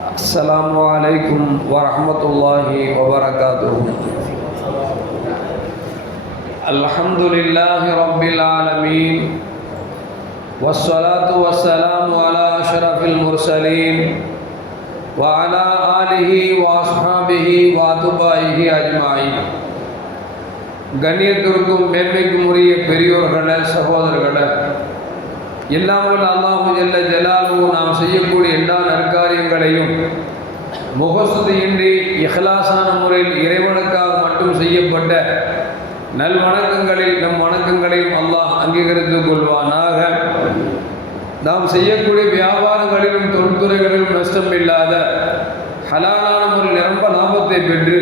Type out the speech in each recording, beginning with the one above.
السلام عليكم ورحمة الله وبركاته الحمد لله رب العالمين والصلاة والسلام على أشرف المرسلين وعلى آله وأصحابه وأتباعه أجمعين கண்ணியத்திற்கும் மேன்மைக்கும் உரிய பெரியோர்களே சகோதரர்களே இல்லாமல் அல்லாஹு ஜல்ல ஜலாலு நாம் செய்யக்கூடிய எல்லா காரியங்களையும் முகசுதியின்றி இஹ்லாசான முறையில் இறைவனுக்காக மட்டும் செய்யப்பட்ட நல் வணக்கங்களில் நம் வணக்கங்களையும் அல்லாஹ் அங்கீகரித்துக் கொள்வானாக. நாம் செய்யக்கூடிய வியாபாரங்களிலும் தொழில்துறைகளிலும் நஷ்டம் இல்லாத ஹலாலான முறையில் நிரம்ப லாபத்தை பெற்று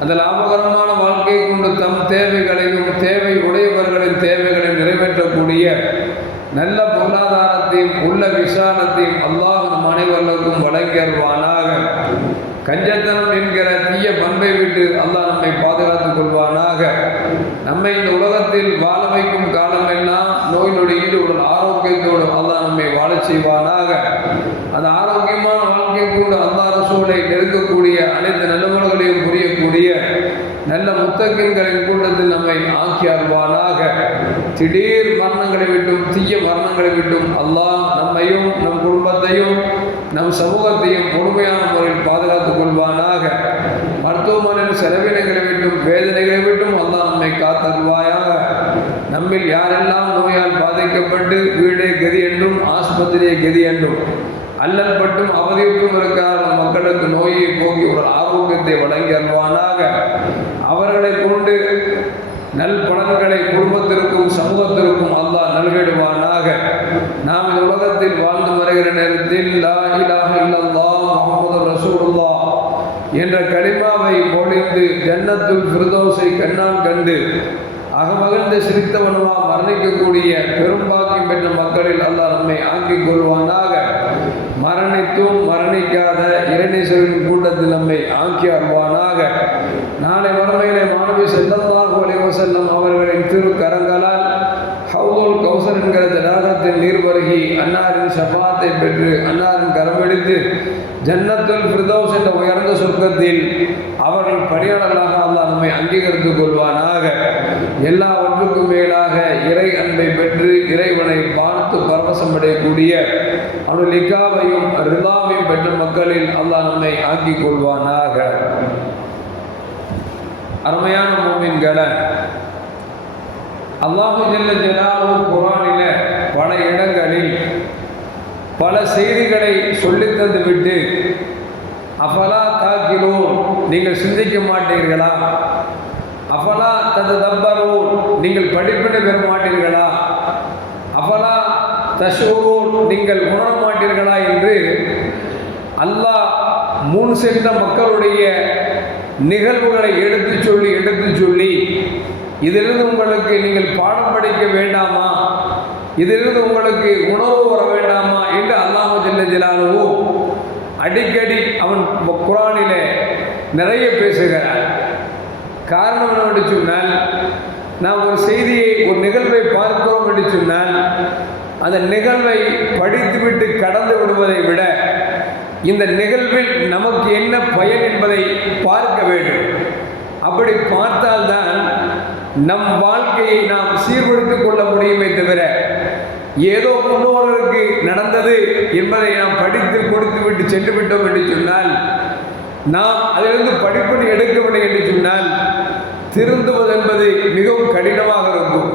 அந்த லாபகரமான வாழ்க்கையை கொண்டு தம் தேவைகளையும் தேவை உடையவர்களின் தேவைகளையும் நிறைவேற்றக்கூடிய நல்ல பொருளாதாரத்தையும் உள்ள விசாலத்தையும் அல்லாஹ் அனைவருக்கும் வழங்கியருவானாக கஞ்சத்தனம் என்கிற தீய பண்பை விட்டு அல்லாஹ் நம்மை பாதுகாத்துக் கொள்வானாக. நம்மை இந்த உலகத்தில் வாழ வைக்கும் காலமெல்லாம் நோய் நொடியில் உடல் ஆரோக்கியத்தோடு அல்லாஹ் நம்மை வாழச் செய்வானாக. அந்த ஆரோக்கியமான வாழ்க்கை கொண்டு அல்லாஹ் ரசூலை நெருக்கக்கூடிய அனைத்து நல்லவர்களையும் புரியக்கூடிய நல்ல முத்தகங்களின் கூட்டத்தில் நம்மை ஆக்கி அருவானாக திடீர் மரணங்களை விட்டும் தீய மரணங்களை விட்டும் அல்லாஹ் நம்மையும் நம் குடும்பத்தையும் நம் சமூகத்தையும் முழுமையான முறையில் பாதுகாத்துக் கொள்வானாக. மருத்துவமனையின் செலவினங்களை விட்டும் வேதனைகளை விட்டும் அல்லாஹ் நம்மை காத்தருவாயாக நம்மில் யாரெல்லாம் நோயால் பாதிக்கப்பட்டு வீடே கதி என்றும் ஆஸ்பத்திரியை கதி என்றும் அல்லல் பட்டும் அவதிக்கும் இருக்காத மக்களுக்கு நோயை போக்கி ஒரு ஆரோக்கியத்தை வழங்கி அருவானாக அவர்களை கொண்டு நல் பலன்களை குடும்பத்திற்கும் சமூகத்திற்கும் அல்லாஹ் நல்கிடுவானாக. நாம் இந்த உலகத்தில் வாழ்ந்து வருகிற நேரத்தில் லா இலாஹ இல்லல்லாஹ் முஹம்மது என்ற கனிமாவை பொழிந்து ஜன்னத்துள் பிரதோசை கண்ணான் கண்டு அகமகிழ்ந்து சிரித்தவனுமா மரணிக்கக்கூடிய பெரும்பாக்கியம் பெற்ற மக்களில் அல்லாஹ் நம்மை ஆக்கிக் கொள்வானாக. மரணித்தும் மரணிக்காத இறைநீசரின் கூட்டத்தில் நம்மை ஆக்கி அருவானாக நாளை மறுமையிலே மாணவி செல்லல்லாஹு அலைஹி செல்லும் அவர்களின் திருக்கரங்களால் ஹவுல் கௌசர் என்கிற தடாகத்தில் நீர் பருகி அன்னாரின் சபாத்தை பெற்று அன்னாரின் கரமெடுத்து ஜன்னத்துல் ஃபிர்தௌஸ் என்ற உயர்ந்த சொர்க்கத்தில் அவர்கள் பணியாளர்களாக அல்லாஹ் நம்மை அங்கீகரித்துக் கொள்வானாக. எல்லாவற்றுக்கும் மேலாக இறை அன்பை பெற்று இறைவனை பார்த்து பரவசம் அடையக்கூடிய அவனுடைய லிக்காவையும் ரிலாவையும் பெற்ற மக்களில் அல்லாஹ் நம்மை ஆக்கிக் கொள்வானாக அருமையான மோமின்களை அல்லாஹு ஜெல்ல ஜலாலு குரானில பல இடங்களில் பல செய்திகளை சொல்லித் தந்து விட்டு அஃபலா தாக்கிலோ நீங்கள் சிந்திக்க மாட்டீர்களா? அஃபலா தது தப்பரோ நீங்கள் படிப்பினை பெற மாட்டீர்களா? அஃபலா தஷூரோ நீங்கள் உணர மாட்டீர்களா என்று அல்லாஹ் முன் சென்ற மக்களுடைய நிகழ்வுகளை எடுத்து சொல்லி எடுத்து சொல்லி இதிலிருந்து உங்களுக்கு நீங்கள் பாடம் படிக்க வேண்டாமா? இதிலிருந்து உங்களுக்கு உணர்வு வர வேண்டாமா? என்று அல்லாஹு ஜல்ல ஜலாலுவோ அடிக்கடி அவன் குரானிலே நிறைய பேசுகிறார். காரணம் என்னவென்று சொன்னால் நாம் ஒரு செய்தியை ஒரு நிகழ்வை பார்க்கிறோம் என்று சொன்னால் அந்த நிகழ்வை படித்துவிட்டு கடந்து விடுவதை விட இந்த நிகழ்வில் நமக்கு என்ன பயன் என்பதை பார்க்க வேண்டும். அப்படி பார்த்தால்தான் நம் வாழ்க்கையை நாம் சீர்படுத்திக் கொள்ள முடியுமே தவிர ஏதோ முன்னோர்களுக்கு நடந்தது என்பதை நாம் படித்து கொடுத்து விட்டு சென்று விட்டோம் என்று சொன்னால் நாம் அதிலிருந்து படிப்பினை எடுக்கவில்லை என்று சொன்னால் திருந்துவது என்பது மிகவும் கடினமாக இருக்கும்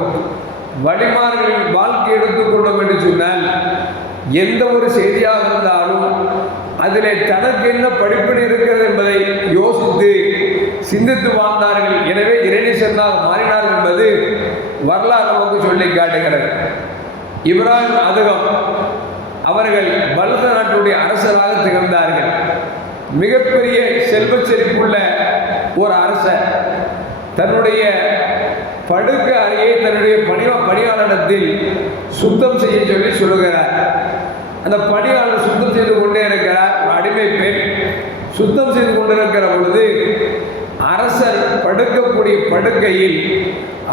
வழிமார்களின் வாழ்க்கை எடுத்துக்கொள்ளும் என்று சொன்னால் எந்த ஒரு செய்தியாக இருந்தாலும் அதிலே தனக்கு என்ன படிப்பினை இருக்கிறது என்பதை யோசித்து சிந்தித்து வாழ்ந்தார்கள். எனவே இறைநீசனாக மாறினார்கள் என்பது வரலாறு நமக்கு சொல்லி காட்டுகிறது. இப்ராஹிம் அதுகம் அவர்கள் பல்க நாட்டுடைய அரசராக திகழ்ந்தார்கள். மிகப்பெரிய செல்வ செழிப்புள்ள ஒரு அரசர். தன்னுடைய படுக்க அறையை தன்னுடைய பணியா பணியாளரிடத்தில் சுத்தம் செய்ய சொல்லி சொல்லுகிறார். அந்த பணியாளர் சுத்தம் செய்து கொண்டே இருக்கிறார். அடிமை பெண் சுத்தம் செய்து கொண்டிருக்கிற பொழுது அரசர் படுக்கக்கூடிய படுக்கையில்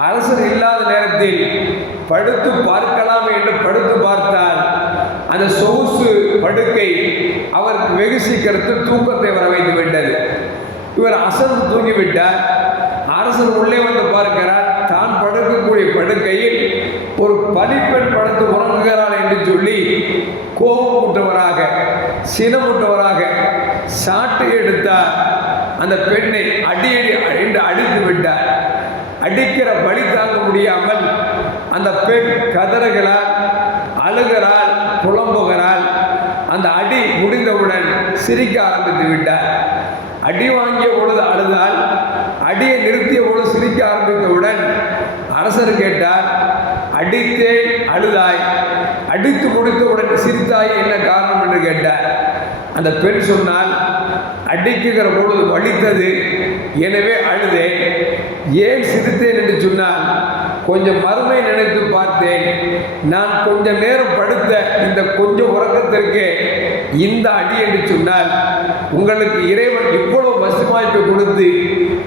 அரசர் இல்லாத நேரத்தில் படுத்து பார்க்கலாம் என்று படுத்து பார்த்தால் அந்த சொகுசு படுக்கை அவருக்கு வெகு சீக்கிரத்தில் தூக்கத்தை வர வைத்து விட்டது. இவர் அசந்து தூங்கிவிட்டார். அரசர் உள்ளே வந்து பார்க்கிறார். தான் படுக்கக்கூடிய படுக்கையில் ஒரு பனிப்பெண் படுத்து உறங்குகிறாள் என்று சொல்லி கோபமுட்டவராக சினமுட்டவராக சாட்டை எடுத்தார் அந்த பெண்ணை அடியடி என்று அடித்து விட்டார். அடிக்கிற வழி தாங்க முடியாமல் அந்த பெண் கதறுகிறார் அழுகிறாள் புலம்புகிறாள். அந்த அடி முடிந்தவுடன் சிரிக்க ஆரம்பித்து விட்டார். அடி வாங்கிய பொழுது அழுதால் அடியை நிறுத்திய பொழுது சிரிக்க ஆரம்பித்தவுடன் அரசர் கேட்டார் அடித்தே அழுதாய். அடித்து முடித்தவுடன் சிரித்தாய் என்ன காரணம்? என்று கேட்டார். அந்த பெண் சொன்னால் அடிக்குகிற பொழுது வலித்தது எனவே அழுதேன். ஏன் சிரித்தேன்? என்று சொன்னால் கொஞ்சம் மறுமை நினைத்து பார்த்தேன். நான் கொஞ்ச நேரம் படுத்த இந்த கொஞ்சம் உறக்கத்திற்கு இந்த அடி என்று சொன்னால் உங்களுக்கு இறைவன் இவ்வளவு வசமாய்ப்பு கொடுத்து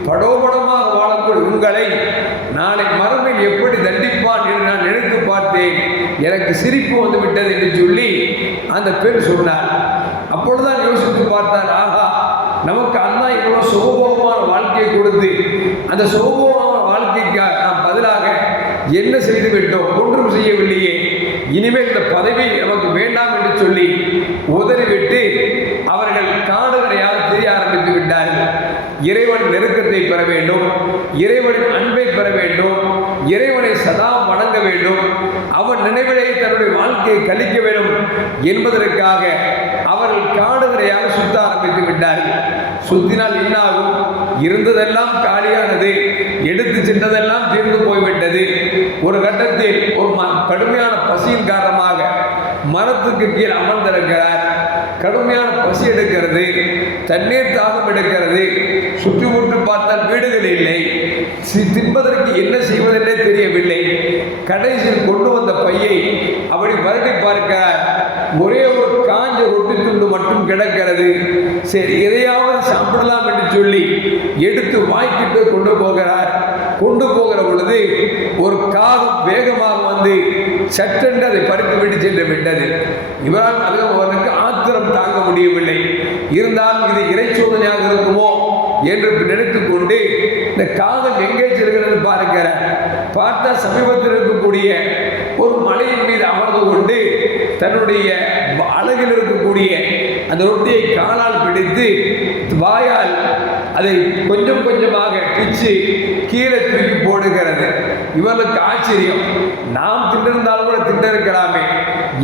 படோபடமாக வாழக்கூடிய உங்களை நாளை மறுமையில் எப்படி தண்டிப்பான் என்று நான் நினைத்து பார்த்தேன். எனக்கு சிரிப்பு வந்து விட்டது என்று சொல்லி அந்த பெண் சொன்னார் அப்பொழுதுதான் யோசித்து பார்த்தார் ஆஹா நமக்கு அண்ணா இவ்வளவு சுகபோகமான வாழ்க்கையை கொடுத்து அந்த சுகபோகமான என்ன செய்து விட்டோம்? ஒன்றும் செய்யவில்லையே. இனிமேல் இந்த பதவி நமக்கு வேண்டாம் என்று சொல்லி உதறிவிட்டு அவர்கள் காடுகரையாக தெரிய ஆரம்பித்து விட்டார்கள் இறைவன் நெருக்கத்தை பெற வேண்டும். இறைவனின் அன்பை பெற வேண்டும். இறைவனை சதா வணங்க வேண்டும். அவன் நினைவிலே தன்னுடைய வாழ்க்கையை கழிக்க வேண்டும் என்பதற்காக அவர்கள் காடுகரையாக சுத்த ஆரம்பித்து விட்டார்கள் சுத்தினால் என்னாகும்? இருந்ததெல்லாம் காலியானது. எடுத்து சென்றதெல்லாம் தீர்ந்து போய்விட்டது. ஒரு கட்டத்தில் ஒரு ம- கடுமையான பசியின் காரணமாக மரத்துக்கு கீழ் அமர்ந்திருக்கிறார். கடுமையான பசி எடுக்கிறது தண்ணீர் தாகம் எடுக்கிறது சுற்றி முற்று பார்த்தால் வீடுகள் இல்லை. சி- தின்பதற்கு என்ன செய்வதென்றே தெரியவில்லை. கடைசியில் கொண்டு வந்த பையை அப்படி வருடி பார்க்கிறார். ஒரே ஒரு காஞ்ச ரொட்டி கிடக்கிறது. சரி எதையாவது சாப்பிடலாம் என்று சொல்லி எடுத்து வாய்க்கிட்டு கொண்டு போகிறார். கொண்டு போகிற பொழுது ஒரு காகம் வேகமாக வந்து சற்றென்று அதை பறித்து விட்டு சென்று விட்டது. இவரால் அவருக்கு ஆத்திரம் தாங்க முடியவில்லை. இருந்தாலும் இது இறை சோதனையாக இருக்குமோ என்று நினைத்து கொண்டு இந்த காகம் எங்கே செல்கிறது பார்க்கிற பார்த்தா சமீபத்தில் இருக்கக்கூடிய ஒரு மலையின் மீது அமர்ந்து கொண்டு தன்னுடைய அழகில் இருக்கக்கூடிய அந்த ரொட்டியை காலால் பிடித்து வாயால் அதை கொஞ்சம் கொஞ்சமாக பிச்சு கீழே தூக்கி போடுகிறது. இவர்களுக்கு ஆச்சரியம். நாம் தின்றிருந்தாலும் கூட தின்றிருக்கலாமே.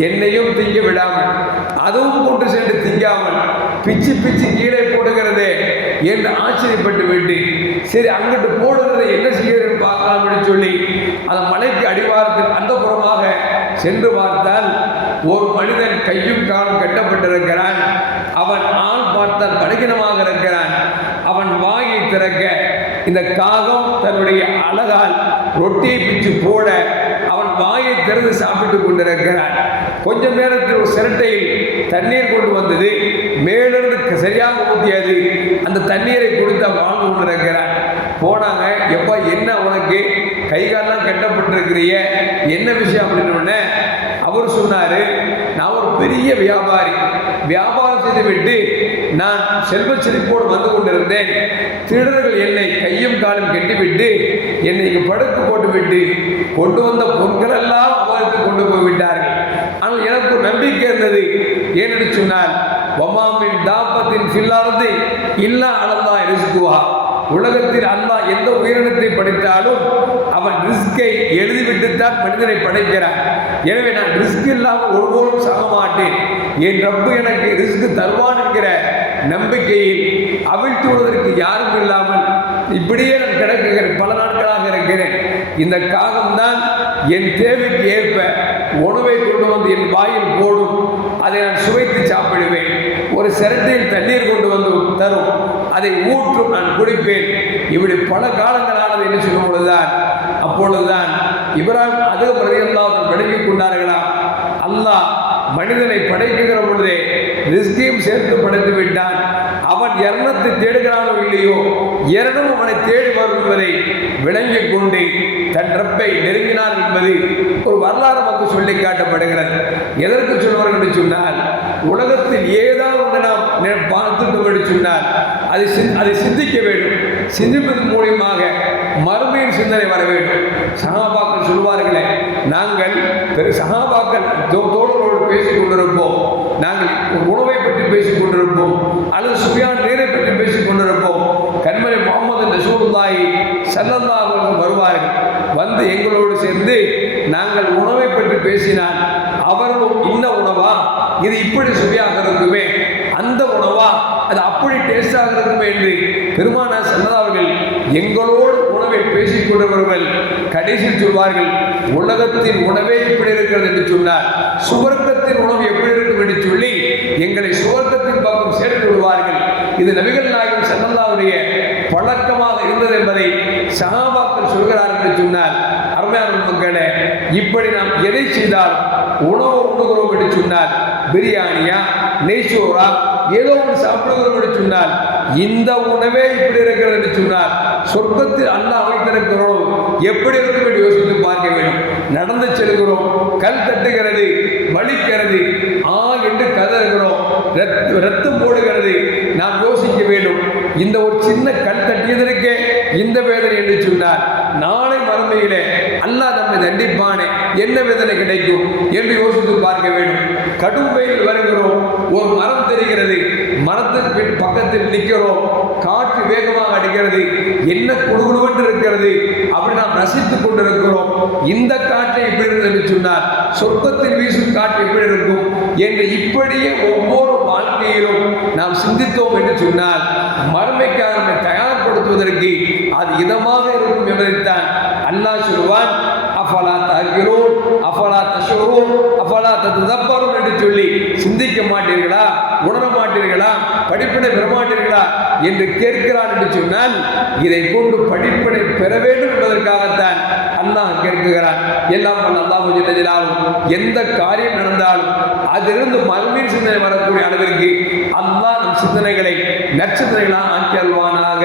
என்னையும் திங்க விடாமல் அதுவும் கொண்டு சென்று திங்காமல் பிச்சு பிச்சு கீழே போடுகிறதே என்று ஆச்சரியப்பட்டு விட்டு சரி அங்கிட்டு போடுகிறதை என்ன செய்யறதுன்னு பார்க்கலாம் என்று சொல்லி அந்த மலைக்கு அடிவாரத்தில் அந்த புறமாக சென்று பார்த்து மனிதன் கையும் காலும் கட்டப்பட்டிருக்கிறான். அவன் ஆள் பார்த்தால் பலகீனமாக இருக்கிறான். அவன் வாயை திறக்க இந்த காகம் தன்னுடைய அழகால் ரொட்டியை பிச்சு போட அவன் வாயை திறந்து சாப்பிட்டுக் கொண்டிருக்கிறான். கொஞ்ச நேரத்தில் ஒரு சிரட்டையில் தண்ணீர் கொண்டு வந்தது. மேலிருந்து சரியாக ஊற்றியது அந்த தண்ணீரை கொடுத்து அவன் வாழ்ந்து கொண்டிருக்கிறான். போனாங்க எப்பா என்ன உனக்கு? கை காலெல்லாம் கட்டப்பட்டிருக்கிறிய. என்ன விஷயம்? அப்படின்னு அவர் சொன்னார் நான் ஒரு பெரிய வியாபாரி. வியாபாரம் செய்துவிட்டு நான் செல்வ செழிப்போடு வந்து கொண்டிருந்தேன். திருடர்கள் என்னை கையும் காலும் கெட்டிவிட்டு என்னை படுத்து போட்டுவிட்டு கொண்டு வந்த பொருட்கள் எல்லாம் அவருக்கு கொண்டு போய்விட்டார்கள். ஆனால் எனக்கு ஒரு நம்பிக்கை இருந்தது. ஏனென்று சொன்னால் ஒமாமின் தாப்பத்தின் சில்லாரது இல்லா அளந்தான் ரிஸ்குவா உலகத்தில் அல்லாஹ் எந்த உயிரினத்தை படைத்தாலும் அவன் ரிஸ்கை எழுதிவிட்டுத்தான் மனிதனை படைக்கிறான். எனவே நான் ரிஸ்க் இல்லாமல் ஒருபோதும் சாக மாட்டேன். என் ரப்பு எனக்கு ரிஸ்க் தருவான் என்கிற நம்பிக்கையில் அவிழ்த்துவதற்கு யாரும் இல்லாமல் இப்படியே நான் கிடக்குகிறேன் பல நாட்களாக இருக்கிறேன். இந்த காகம்தான் என் தேவைக்கு ஏற்ப உணவை கொண்டு வந்து என் வாயில் போடும். அதை நான் சுவைத்து சாப்பிடுவேன். ஒரு சிரட்டையில் தண்ணீர் கொண்டு வந்து தரும். அதை ஊற்றும் நான் குடிப்பேன். இப்படி பல காலங்களானது என்று சொல்லும் பொழுதுதான் அப்பொழுதுதான் இப்ராஹிம் அது பிரதியல்லாமல் விளங்கிக் கொண்டார்களாம் அல்லாஹ் மனிதனை படைக்குகிற பொழுதே ரிஸ்கையும் சேர்த்து படைத்து விட்டான். அவன் எர்ணத்தை தேடுகிறானோ இல்லையோ? எரணும் அவனை தேடி வரும் என்பதை விளங்கிக் கொண்டு தன் ரப்பை நெருங்கினார் என்பது ஒரு வரலாறு நமக்கு சொல்லி காட்டப்படுகிறது. எதற்கு சொல்வார்கள் என்று சொன்னால் உலகத்தில் ஏதாவது ஒன்று நாம் நே- பார்த்துட்டோம் என்று சொன்னால் அதை சிந்- அதை சிந்திக்க வேண்டும். சிந்திப்பதன் மூலியமாக மறுமையின் சிந்தனை வர வேண்டும். சகாபாக்கள் சொல்வார்களே நாங்கள் பெரு சகாபாக்கள் தோ- தோழர்களோடு பேசிக் கொண்டிருப்போம். நாங்கள் உணவை பற்றி பேசிக் கொண்டிருப்போம். அல்லது சுவையான நீரை பற்றி பேசிக் கொண்டிருப்போம். கண்மணி முகமது ரசூலுல்லாஹி ஸல்லல்லாஹு அலைஹி வருவார்கள். வந்து எங்களோடு சேர்ந்து நாங்கள் உணவை பற்றி பேசினால் அவர்களும் இன்ன உணவா? இது இப்படி சுவையாக இருக்குமே. அந்த உணவா? அது அப்படி டேஸ்டாக இருக்குமே என்று பெருமானா செல்லதாவர்கள் எங்களோடு பேசிக் கொண்டவர்கள் கடைசியில் சொல்வார்கள் உலகத்தின் உணவே இப்படி இருக்கிறது என்று சொன்னார். சுவர்க்கத்தின் உணவு எப்படி இருக்கும்? என்று சொல்லி எங்களை சுவர்க்கத்தின் பக்கம் சேர்த்து விடுவார்கள். இது நபிகள் நாயகம் செல்லல்லாவுடைய பழக்கமாக இருந்தது என்பதை சகாபாக்கள் சொல்கிறார் என்று சொன்னார். அருமையான மக்களே இப்படி நாம் எதை செய்தால் உணவு உண்ணுகிறோம் என்று சொன்னார். பிரியாணியா நெய்ச்சோரா ஏதோ ஒன்று சாப்பிடுகிறோம் என்று சொன்னால் இந்த உணவே இப்படி இருக்கிறது என்று சொன்னார். சொர்க்கத்தில் அல்ல அமைத்திருக்கிறோம் எப்படி இருக்கும் என்று யோசித்து பார்க்க வேண்டும். நடந்து செல்கிறோம் கல் தட்டுகிறது வலிக்கிறது ஆ என்று கதறுகிறோம் ரத்த- ரத்தம் போடுகிறது. நாம் யோசிக்க வேண்டும் இந்த ஒரு சின்ன கல் தட்டியதற்கே இந்த வேதனை என்று சொன்னார். நாளை மறுமையிலே அல்லாஹ் நம்மை தண்டிப்பானே என்ன வேதனை கிடைக்கும் என்று யோசித்து பார்க்க வேண்டும். கடும் வெயில் வருகிறோம் ஒரு மரம் தெரிகிறது மரத்திற்கு பின் பக்கத்தில் நிற்கிறோம். காற்று வேகமாக அடிக்கிறது. என்ன குடுகுடுவென்று இருக்கிறது. அப்படி நாம் ரசித்துக் கொண்டிருக்கிறோம். இந்த காற்றை எப்படி இருந்தது என்று சொன்னார் சொர்க்கத்தில் வீசும் காற்று எப்படி இருக்கும் என்று இப்படியே ஒவ்வொரு வாழ்க்கையிலும் நாம் சிந்தித்தோம் என்று சொன்னால் மறுமைக்காக நம்மை தயார்படுத்துவதற்கு அது இதமாக இருக்கும் என்பதைத்தான் அல்லாஹ் சொல்வான். அஃபலா தகிரோன் அஃபலா தஷுரூன் அஃபலா தத்தப்பரும் என்று சொல்லி சிந்திக்க மாட்டீர்களா உணர மாட்டீர்களா படிப்பினை பெற மாட்டீர்களா என்று கேட்கிறான் என்று சொன்னால் இதை கொண்டு படிப்பினை பெற வேண்டும் என்பதற்காகத்தான் அல்லாஹ் கேட்கிறான் எல்லாம் அல்லாஹ் ஜெல்லாலும் எந்த காரியம் நடந்தாலும் அதிலிருந்து மறுமையின் சிந்தனை வரக்கூடிய அளவிற்கு அல்லாஹ் நம் சிந்தனைகளை நட்சத்திரங்களாக ஆக்கி அல்வானாக